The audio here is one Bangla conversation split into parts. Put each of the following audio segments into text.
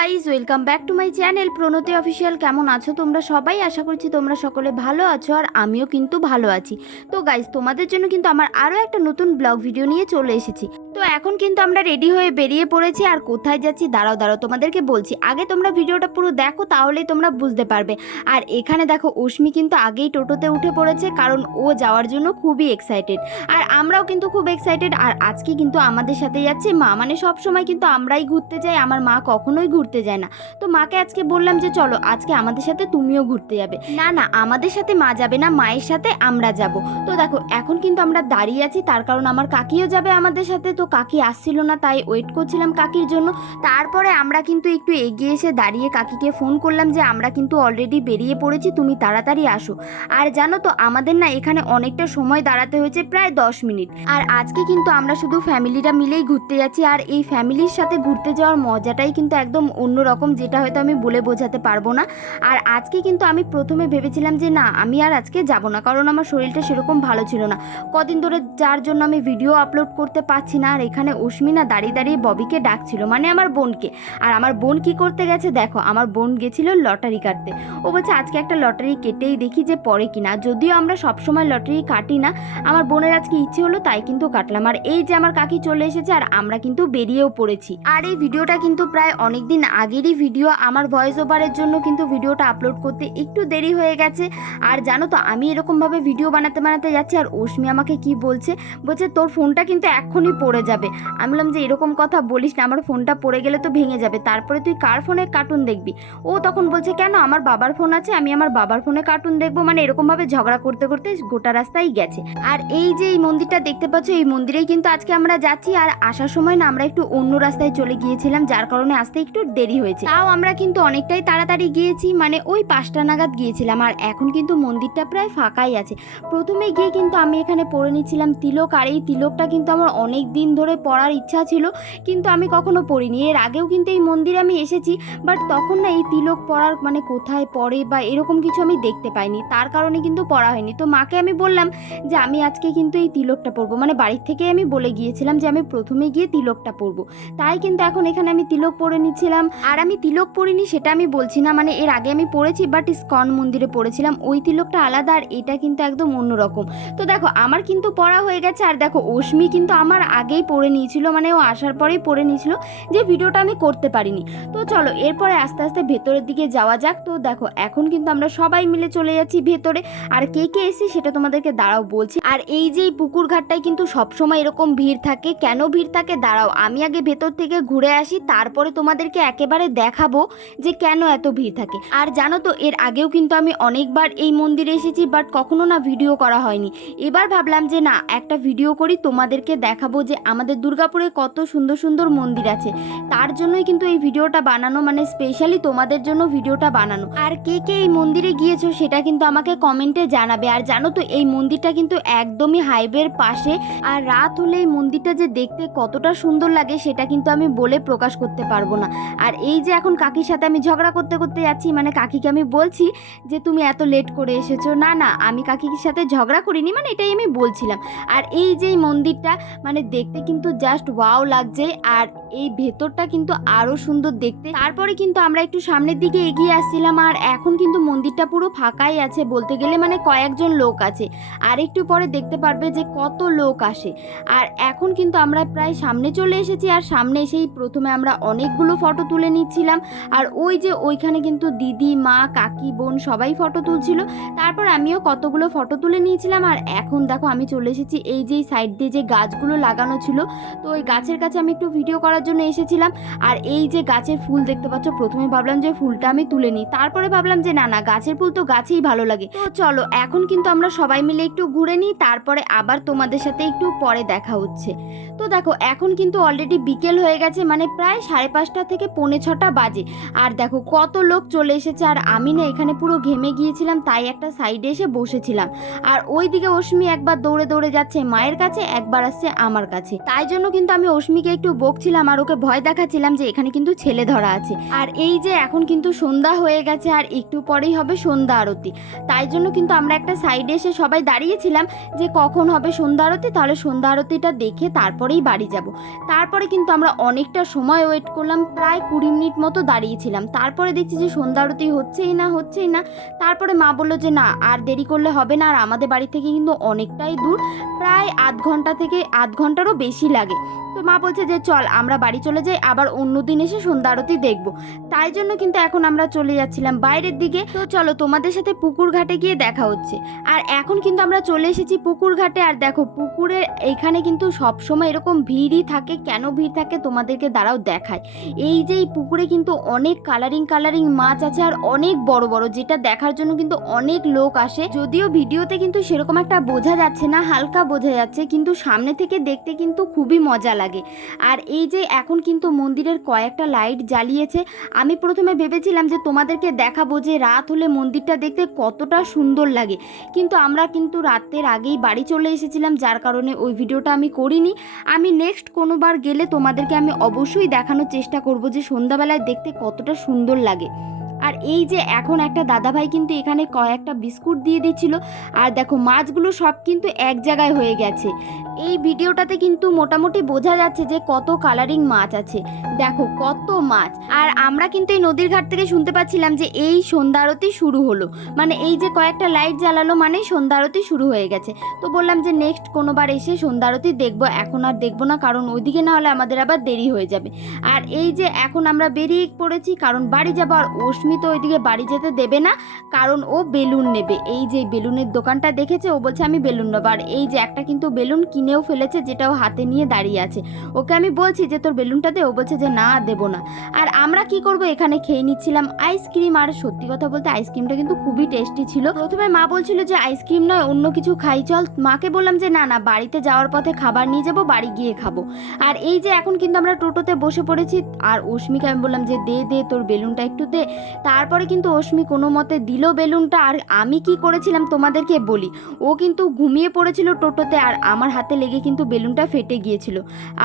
Guys, welcome back to my channel Pranati official. কেমন আছো তোমরা সবাই? আশা করছি তোমরা সকলে ভালো আছো, আর আমিও কিন্তু ভালো আছি। তো গাইজ, তোমাদের জন্য কিন্তু আমার আরও একটা নতুন ব্লগ ভিডিও নিয়ে চলে এসেছি। তো এখন কিন্তু আমরা রেডি হয়ে বেরিয়ে পড়েছি। আর কোথায় যাচ্ছি দাঁড়াও তোমাদেরকে বলছি। আগে তোমরা ভিডিওটা পুরো দেখো, তাহলেই তোমরা বুঝতে পারবে। আর এখানে দেখো, অশ্মি কিন্তু আগেই টোটোতে উঠে পড়েছে, কারণ ও যাওয়ার জন্য খুবই এক্সাইটেড। আর আমরাও কিন্তু খুব এক্সাইটেড। আর আজকে কিন্তু আমাদের সাথে যাচ্ছে মা, মানে সব সময় কিন্তু আমরাই ঘুরতে যাই, আমার মা কখনোই ঘুরতে যায় না। তো মাকে আজকে বললাম যে চলো আজকে আমাদের সাথে তুমিও ঘুরতে যাবে। না না, আমাদের সাথে মা যাবে না, মায়ের সাথে আমরা যাব। তো দেখো এখন কিন্তু আমরা দাঁড়িয়ে আছি, তার কারণ আমার কাকিও যাবে আমাদের সাথে। তো কাকি আসছিল না, তাই ওয়েট করছিলাম কাকির জন্য। তারপরে আমরা কিন্তু একটু এগিয়ে এসে দাঁড়িয়ে কাকিকে ফোন করলাম যে আমরা কিন্তু অলরেডি বেরিয়ে পড়েছি, তুমি তাড়াতাড়ি আসো। আর জানো তো, আমাদের না এখানে অনেকটা সময় দাঁড়াতে হয়েছে, প্রায় 10 মিনিট। আর আজকে কিন্তু আমরা শুধু ফ্যামিলিরা মিলেই ঘুরতে যাচ্ছি। আর এই ফ্যামিলির সাথে ঘুরতে যাওয়ার মজাটাই কিন্তু একদম অন্যরকম, যেটা হয়তো আমি বলে বোঝাতে পারবো না। আর আজকে কিন্তু আমি প্রথমে ভেবেছিলাম যে না, আমি আর আজকে যাব না, কারণ আমার শরীরটা সেরকম ভালো ছিল না কদিন ধরে, যার জন্য আমি ভিডিও আপলোড করতে পারছি না। আর এখানে অশ্মি না দাঁড়িয়ে দাঁড়িয়ে ববিকে ডাকছিল, মানে আমার বোনকে। আর আমার বোন কি করতে গেছে দেখো, আমার বোন গেছিল লটারি কাটতে। ও বলছে আজকে একটা লটারি কেটেই দেখি যে পরে কিনা। যদিও আমরা সবসময় লটারি কাটি না, আমার বোনের আজকে ইচ্ছে হলো তাই কিন্তু কাটলাম। আর এই যে আমার কাকি চলে এসেছে, আর আমরা কিন্তু বেরিয়েও পড়েছি। আর এই ভিডিওটা কিন্তু প্রায় অনেক দিন আগেরই ভিডিও। আমার ভয়েস ওভারের জন্য কিন্তু ভিডিওটা আপলোড করতে একটু দেরি হয়ে গেছে। আর জানো তো, আমি এরকমভাবে ভিডিও বানাতে বানাতে যাচ্ছি, আর অশ্মি আমাকে কি বলছে, বলছে তোর ফোনটা কিন্তু এক্ষুনি পড়ে যাবে। আমি বললাম যে এরকম কথা বলিস না, আমার ফোনটা পড়ে গেলে তো ভেঙে যাবে, তারপরে তুই কার ফোনে কার্টুন দেখবি। ও তখন বলছে কেন, আমার বাবার ফোন আছে, আমি আমার বাবার ফোনে কার্টুন দেখবো। মানে এরকমভাবে ঝগড়া করতে করতে গোটা রাস্তায় গেছে। আর এই যে এই মন্দিরটা দেখতে পাচ্ছ, এই মন্দিরেই কিন্তু আজকে আমরা যাচ্ছি। আর আসার সময় না আমরা একটু অন্য রাস্তায় চলে গিয়েছিলাম, যার কারণে আসতে একটু দেরি হয়েছে। তাও আমরা কিন্তু অনেকটাই তাড়াতাড়ি গিয়েছি, মানে ওই 5টা নাগাদ গিয়েছিলাম। আর এখন কিন্তু মন্দিরটা প্রায় ফাঁকাই আছে। প্রথমে গিয়ে কিন্তু আমি এখানে পরে নিচ্ছিলাম তিলক। আর এই তিলকটা কিন্তু আমার অনেক দিন ধরে পরার ইচ্ছা ছিল, কিন্তু আমি কখনো পরিনি। এর আগেও কিন্তু এই মন্দিরে আমি এসেছি, বাট তখন না এই তিলক পরার মানে কোথায় পরে বা এরকম কিছু আমি দেখতে পাইনি, তার কারণে কিন্তু পরা হয়নি। তো মাকে আমি বললাম যে আমি আজকে কিন্তু এই তিলকটা পরবো, মানে বাড়ির থেকে আমি বলে গিয়েছিলাম যে আমি প্রথমে গিয়ে তিলকটা পরবো। তাই কিন্তু এখন এখানে আমি তিলক পরে নিচ্ছিলাম। আর আমি তিলক পরিনি সেটা আমি বলছি না, মানে এর আগে আমি পরেছি, বাট ইস্কন মন্দিরে পড়েছিলাম, ওই তিলকটা আলাদা, আর এটা কিন্তু একদম অন্যরকম। তো দেখো আমার কিন্তু পরা হয়ে গেছে। আর দেখো অশ্মি কিন্তু আমার আগেই পরে নিয়েছিল, মানে ও আসার পরেই পরে নিয়েছিল, যে ভিডিওটা আমি করতে পারিনি। তো চলো এরপরে আস্তে আস্তে ভেতরের দিকে যাওয়া যাক। তো দেখো এখন কিন্তু আমরা সবাই মিলে চলে যাচ্ছি ভেতরে। আর কে কে এসি সেটা তোমাদেরকে দাঁড়াও বলছি। আর এই যে এই পুকুর ঘাটটায় কিন্তু সবসময় এরকম ভিড় থাকে। কেন ভিড় থাকে দাঁড়াও আমি আগে ভেতর থেকে ঘুরে আসি, তারপরে তোমাদেরকে একেবারে দেখাবো যে কেন এত ভিড় থাকে। আর জানো তো, এর আগেও কিন্তু আমি অনেকবার এই মন্দিরে এসেছি, বাট কখনো না ভিডিও করা হয়নি। এবার ভাবলাম যে না, একটা ভিডিও করি, তোমাদেরকে দেখাবো যে আমাদের দুর্গাপুরে কত সুন্দর সুন্দর মন্দির আছে। তার জন্যই কিন্তু এই ভিডিওটা বানানো, মানে স্পেশালি তোমাদের জন্য ভিডিওটা বানানো। আর কে কে এই মন্দিরে গিয়েছো সেটা কিন্তু আমাকে কমেন্টে জানাবে। আর জানো তো, এই মন্দিরটা কিন্তু একদমই হাইওয়ের পাশে। আর রাত হলে এই মন্দিরটা যে দেখতে কতটা সুন্দর লাগে সেটা কিন্তু আমি বলে প্রকাশ করতে পারবো না। আর এই যে এখন কাকির সাথে আমি ঝগড়া করতে করতে যাচ্ছি, মানে কাকিকে আমি বলছি যে তুমি এত লেট করে এসেছো। না না, আমি কাকির সাথে ঝগড়া করিনি, মানে এটাই আমি বলছিলাম। আর এই যে এই মন্দিরটা মানে দেখতে কিন্তু জাস্ট ওয়াও লাগছে। আর এই ভেতরটা কিন্তু আরো সুন্দর দেখতে। তারপরে কিন্তু আমরা একটু সামনের দিকে এগিয়ে আসছিলাম। আর এখন কিন্তু মন্দিরটা পুরো ফাঁকাই আছে বলতে গেলে, মানে কয়েকজন লোক আছে। আর একটু পরে দেখতে পারবে যে কত লোক আসে। আর এখন কিন্তু আমরা প্রায় সামনে চলে এসেছি। আর সামনে এসেই প্রথমে আমরা অনেকগুলো ফটো তুলে নিচ্ছিলাম। আর ওই যে ওইখানে কিন্তু দিদি, মা, কাকি, বোন সবাই ফটো তুলছিল। তারপর আমিও কতগুলো ফটো তুলে নিয়েছিলাম। আর এখন দেখো আমি চলে এসেছি এই যে সাইড দিয়ে যে গাছগুলো লাগানো ছিল, তো ওই গাছের কাছে আমি একটু ভিডিও করার জন্য এসেছিলাম। আর এই যে গাছের ফুল দেখতে পাচ্ছ, প্রথমে ভাবলাম যে ফুলটা আমি তুলে নিই, তারপরে ভাবলাম যে না না, গাছের ফুল তো গাছেই ভালো লাগে। তো চলো এখন কিন্তু আমরা সবাই মিলে একটু ঘুরে নিই, তারপরে আবার তোমাদের সাথে একটু পরে দেখা হচ্ছে। তো দেখো এখন কিন্তু অলরেডি বিকেল হয়ে গেছে, মানে প্রায় 5:30 থেকে 5:45 বাজে। আর দেখো কত লোক চলে এসেছে। আর আমি না এখানে পুরো ঘেমে গিয়েছিলাম, তাই একটা সাইডে এসে বসেছিলাম। আর ওই দিকে অশ্মি একবার দৌড়ে দৌড়ে যাচ্ছে মায়ের কাছে, একবার আসছে আমার কাছে। আছে। তাই জন্য কিন্তু আমি অস্মিকে একটু বকছিলাম আর ওকে ভয় দেখাচ্ছিলাম যে এখানে কিন্তু ছেলে ধরা আছে। আর এই যে এখন কিন্তু সন্ধ্যা হয়ে গেছে আর একটু পরেই হবে সন্ধ্যা আরতি। তাই জন্য কিন্তু আমরা একটা সাইডে এসে সবাই দাঁড়িয়েছিলাম যে কখন হবে সন্ধ্যা আরতি, তাহলে সন্ধ্যা আরতিটা দেখে তারপরেই বাড়ি যাব। তারপরে কিন্তু আমরা অনেকটা সময় ওয়েট করলাম, প্রায় 20 মিনিট মতো দাঁড়িয়েছিলাম। তারপরে দেখছি যে সন্ধ্যা আরতি হচ্ছেই না। তারপরে মা বললো যে না আর দেরি করলে হবে না, আর আমাদের বাড়ি থেকে কিন্তু অনেকটাই দূর, প্রায় আধ ঘন্টারও বেশি লাগে। তো মা বলছে যে চল আমরা বাড়ি চলে যাই, আবার অন্যদিন এসে সন্ধ্যা আরতি দেখবো। তাই জন্য কিন্তু এখন আমরা চলে যাচ্ছিলাম বাইরের দিকে। তো চলো তোমাদের সাথে পুকুর ঘাটে গিয়ে দেখা হচ্ছে। আর এখন কিন্তু আমরা চলে এসেছি পুকুর ঘাটে। আর দেখো পুকুরের এখানে কিন্তু সবসময় এরকম ভিড়ই থাকে। কেন ভিড় থাকে তোমাদেরকে দাঁড়াও দেখায়। এই যে এই পুকুরে কিন্তু অনেক কালারিং মাছ আছে আর অনেক বড় বড়, যেটা দেখার জন্য কিন্তু অনেক লোক আসে। যদিও ভিডিওতে কিন্তু সেরকম একটা বোঝা যাচ্ছে না, হালকা বোঝা যাচ্ছে, কিন্তু সামনে থেকে দেখতে কিন্তু খুবই মজা লাগে। আর এই যে এখন কিন্তু মন্দিরের কয়েকটা লাইট জ্বালিয়েছে। আমি প্রথমে ভেবেছিলাম যে তোমাদেরকে দেখাবো যে রাত হলে মন্দিরটা দেখতে কতটা সুন্দর লাগে, কিন্তু আমরা কিন্তু রাতের আগেই বাড়ি চলে এসেছিলাম, যার কারণে ওই ভিডিওটা আমি করিনি। আমি নেক্সট কোনোবার গেলে তোমাদেরকে আমি অবশ্যই দেখানোর চেষ্টা করব যে সন্ধ্যাবেলায় দেখতে কতটা সুন্দর লাগে। আর এই যে এখন একটা দাদাভাই কিন্তু এখানে কয়েকটা বিস্কুট দিয়ে দিচ্ছিল। আর দেখো মাছগুলো সব কিন্তু এক জায়গায় হয়ে গেছে। এই ভিডিওটাতে কিন্তু মোটামুটি বোঝা যাচ্ছে যে কত কালারিং মাছ আছে, দেখো কত মাছ। আর আমরা কিন্তু এই নদীর ঘাট থেকে শুনতে পাচ্ছিলাম যে এই সন্ধ্যা আরতি শুরু হলো, মানে এই যে কয়েকটা লাইট জ্বালালো মানেই সন্ধ্যা আরতি শুরু হয়ে গেছে। তো বললাম যে নেক্সট কোনোবার এসে সন্ধ্যা আরতি দেখবো, এখন আর দেখবো না, কারণ ওইদিকে না হলে আমাদের আবার দেরি হয়ে যাবে। আর এই যে এখন আমরা বেরিয়ে পড়েছি, কারণ বাড়ি যাবো। আর অস্মি তো ওইদিকে বাড়ি যেতে দেবে না, কারণ ও বেলুন নেবে। এই যে বেলুনের দোকানটা দেখেছে, ও বলছে আমি বেলুন নেবো। আর এই যে একটা কিন্তু বেলুন কিনেও ফেলেছে, যেটা ও হাতে নিয়ে দাঁড়িয়ে আছে। ওকে আমি বলছি যে তোর বেলুনটা দে, ও বলছে যে না দেবো না। আর আমরা কি করব, এখানে খেয়ে নিচ্ছিলাম আইসক্রিম। আর সত্যি কথা বলতে আইসক্রিমটা কিন্তু খুবই টেস্টি ছিল। প্রথমে মা বলছিল যে আইসক্রিম নয় অন্য কিছু খাই চল, মাকে বললাম যে না বাড়িতে যাওয়ার পথে খাবার নিয়ে যাবো, বাড়ি গিয়ে খাবো। আর এই যে এখন কিন্তু আমরা টোটোতে বসে পড়েছি। আর অস্মিকে আমি বললাম যে দে তোর বেলুনটা একটু দে। তারপরে কিন্তু অস্মি কোনো মতে দিল বেলুনটা। আর আমি কি করেছিলাম তোমাদেরকে বলি, ও কিন্তু ঘুমিয়ে পড়েছিল টোটোতে, আর আমার হাতে লেগে কিন্তু বেলুনটা ফেটে গিয়েছিল।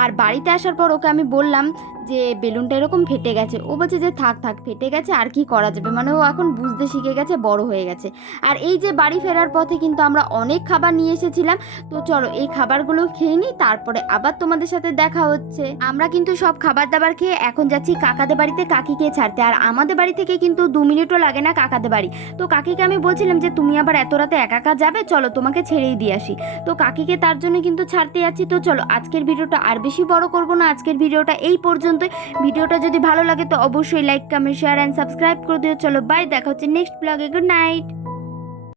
আর বাড়িতে আসার পর ওকে আমি বললাম যে বেলুনটা এরকম ফেটে গেছে। ও বলছে যে থাক ফেটে গেছে আর কি করা যাবে, মানে ও এখন বুঝতে শিখে গেছে, বড় হয়ে গেছে। আর এই যে বাড়ি ফেরার পথে কিন্তু আমরা অনেক খাবার নিয়ে এসেছিলাম। তো চলো এই খাবারগুলো খেয়ে নিই, তারপরে আবার তোমাদের সাথে দেখা হচ্ছে। আমরা কিন্তু সব খাবার দাবার খেয়ে এখন যাচ্ছি কাকাদের বাড়িতে কাকিকে ছাড়তে। আর আমাদের বাড়ি থেকে কিন্তু 2 মিনিটও লাগে না কাকাদের বাড়ি। তো কাকিকে আমি বলছিলাম যে তুমি আবার এত রাতে একা যাবে, চলো তোমাকে ছেড়েই দিয়ে আসি। তো কাকিকে তার জন্য কিন্তু ছাড়তে যাচ্ছি। তো চলো আজকের ভিডিওটা আর বেশি বড় করব না, আজকের ভিডিওটা এই পর্যন্ত। ভিডিওটা যদি ভালো লাগে তো অবশ্যই like comment share and subscribe করে দিও। চলো বাই, দেখা হচ্ছে নেক্সট ব্লগে। Good night.